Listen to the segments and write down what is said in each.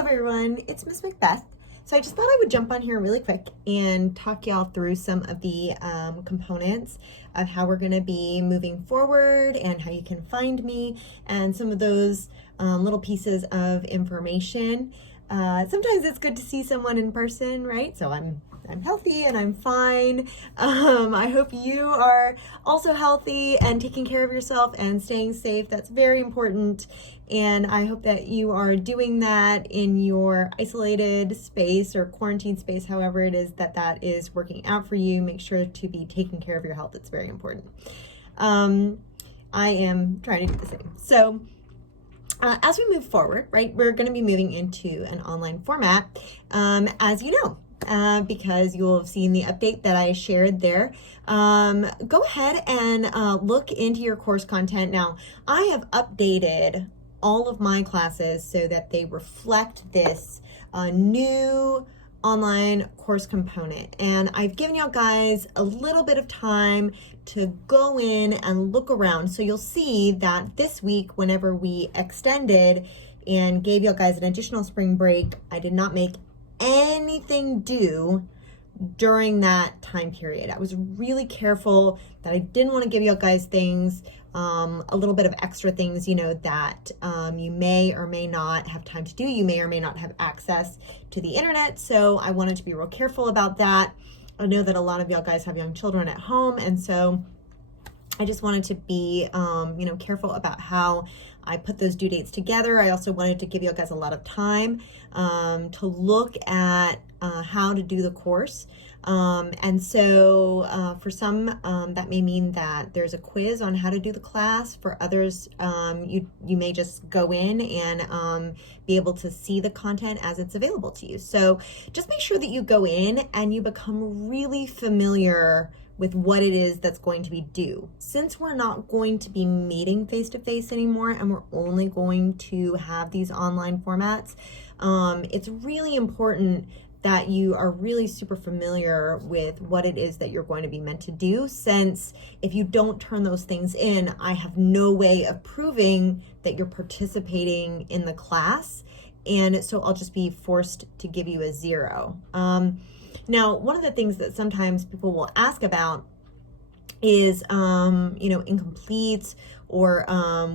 Hello everyone, it's Miss Macbeth. So I just thought I would jump on here really quick and talk y'all through some of the components of how we're going to be moving forward and how you can find me and some of those little pieces of information. Sometimes it's good to see someone in person, right? So I'm healthy and I'm fine. I hope you are also healthy and taking care of yourself and staying safe. That's very important. And I hope that you are doing that in your isolated space or quarantine space, however it is that is working out for you. Make sure to be taking care of your health. It's very important. I am trying to do the same. So as we move forward, right, we're going to be moving into an online format, as you know. Because you'll have seen the update that I shared there. Go ahead and look into your course content. Now, I have updated all of my classes so that they reflect this new online course component. And I've given y'all guys a little bit of time to go in and look around. So you'll see that this week, whenever we extended and gave y'all guys an additional spring break, I did not make anything due during that time period. I was really careful that I didn't want to give you guys things, a little bit of extra things, you know, that you may or may not have time to do. You may or may not have access to the internet. So I wanted to be real careful about that. I know that a lot of y'all guys have young children at home. And so I just wanted to be, careful about how I put those due dates together. I also wanted to give you guys a lot of time to look at how to do the course. And so for some, that may mean that there's a quiz on how to do the class. For others, you may just go in and be able to see the content as it's available to you. So just make sure that you go in and you become really familiar with what it is that's going to be due. Since we're not going to be meeting face-to-face anymore and we're only going to have these online formats, it's really important that you are really super familiar with what it is that you're going to be meant to do, since if you don't turn those things in, I have no way of proving that you're participating in the class, and so I'll just be forced to give you a 0. Now, one of the things that sometimes people will ask about is, incompletes or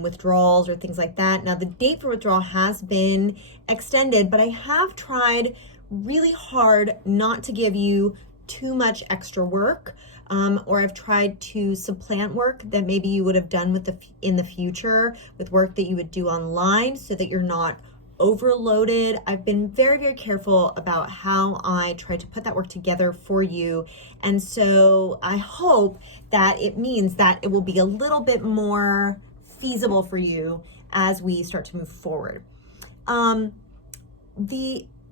withdrawals or things like that. Now, the date for withdrawal has been extended, but I have tried really hard not to give you too much extra work, or I've tried to supplant work that maybe you would have done in the future with work that you would do online, so that you're not overloaded. I've been very, very careful about how I try to put that work together for you. And so I hope that it means that it will be a little bit more feasible for you as we start to move forward.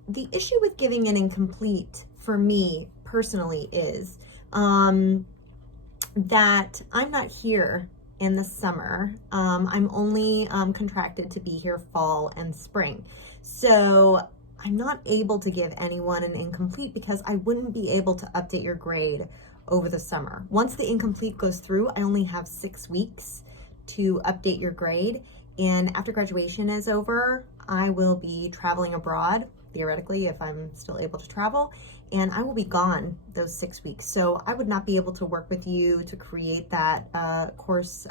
The issue with giving an incomplete for me personally is that I'm not here in the summer. I'm only contracted to be here fall and spring. So I'm not able to give anyone an incomplete because I wouldn't be able to update your grade over the summer. Once the incomplete goes through, I only have 6 weeks to update your grade. And after graduation is over, I will be traveling abroad, theoretically, if I'm still able to travel, and I will be gone those 6 weeks. So I would not be able to work with you to create that course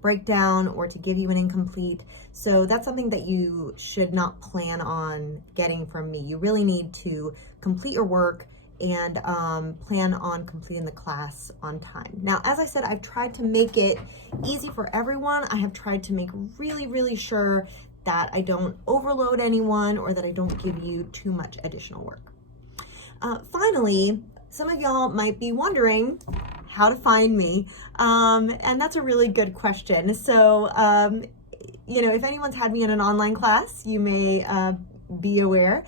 breakdown or to give you an incomplete. So that's something that you should not plan on getting from me. You really need to complete your work and plan on completing the class on time. Now, as I said, I've tried to make it easy for everyone. I have tried to make really, really sure that I don't overload anyone or that I don't give you too much additional work. Finally, some of y'all might be wondering how to find me, and that's a really good question. So, if anyone's had me in an online class, you may be aware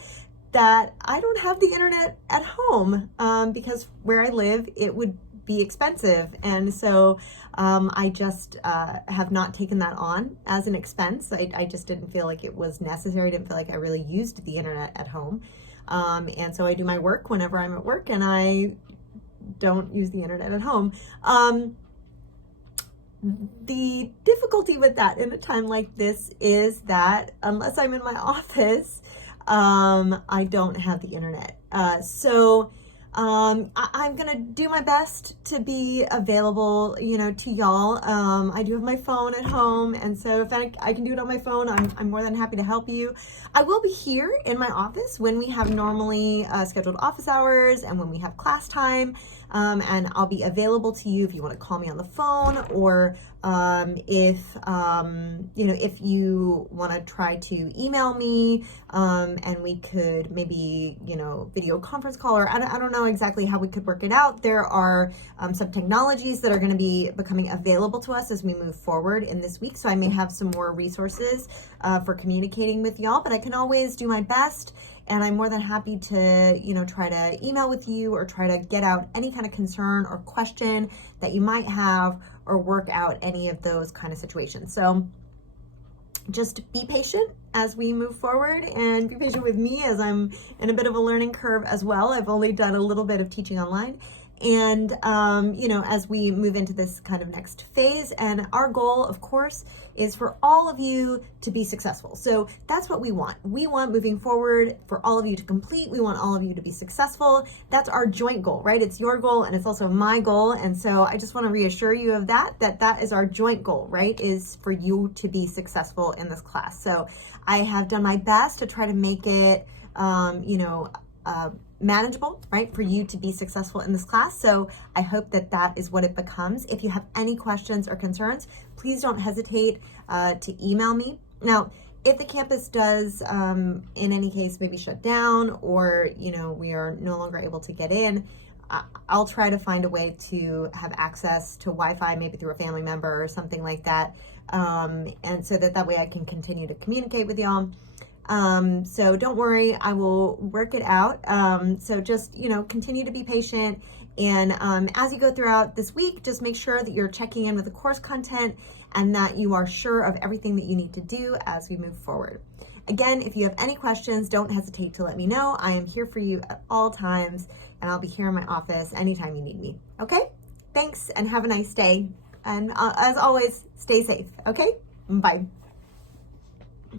that I don't have the internet at home because where I live, it would be expensive. And so I just have not taken that on as an expense. I just didn't feel like it was necessary. Didn't feel like I really used the internet at home. And so I do my work whenever I'm at work and I don't use the internet at home. The difficulty with that in a time like this is that unless I'm in my office, I don't have the internet. I'm gonna do my best to be available, to y'all. I do have my phone at home, and so if I can do it on my phone, I'm more than happy to help you. I will be here in my office when we have normally scheduled office hours and when we have class time, and I'll be available to you if you want to call me on the phone, or if you want to try to email me, and we could maybe, video conference call, or I don't know exactly how we could work it out. There are some technologies that are going to be becoming available to us as we move forward in this week. So I may have some more resources for communicating with y'all, but I can always do my best. And I'm more than happy to, try to email with you or try to get out any kind of concern or question that you might have, or work out any of those kind of situations. So just be patient as we move forward, and be patient with me as I'm in a bit of a learning curve as well. I've only done a little bit of teaching online. And, as we move into this kind of next phase, and our goal, of course, is for all of you to be successful. So that's what we want. We want, moving forward, for all of you to complete. We want all of you to be successful. That's our joint goal, right? It's your goal and it's also my goal. And so I just want to reassure you of that is our joint goal, right? Is for you to be successful in this class. So I have done my best to try to make it, manageable, right, for you to be successful in this class. So I hope that is what it becomes. If you have any questions or concerns, please don't hesitate to email me. Now, if the campus does, in any case, maybe shut down, or, we are no longer able to get in, I'll try to find a way to have access to Wi-Fi, maybe through a family member or something like that. And so that way I can continue to communicate with y'all. So don't worry, I will work it out. So just, continue to be patient. And as you go throughout this week, just make sure that you're checking in with the course content and that you are sure of everything that you need to do as we move forward. Again, if you have any questions, don't hesitate to let me know. I am here for you at all times, and I'll be here in my office anytime you need me. Okay? Thanks, and have a nice day. And as always, stay safe. Okay? Bye.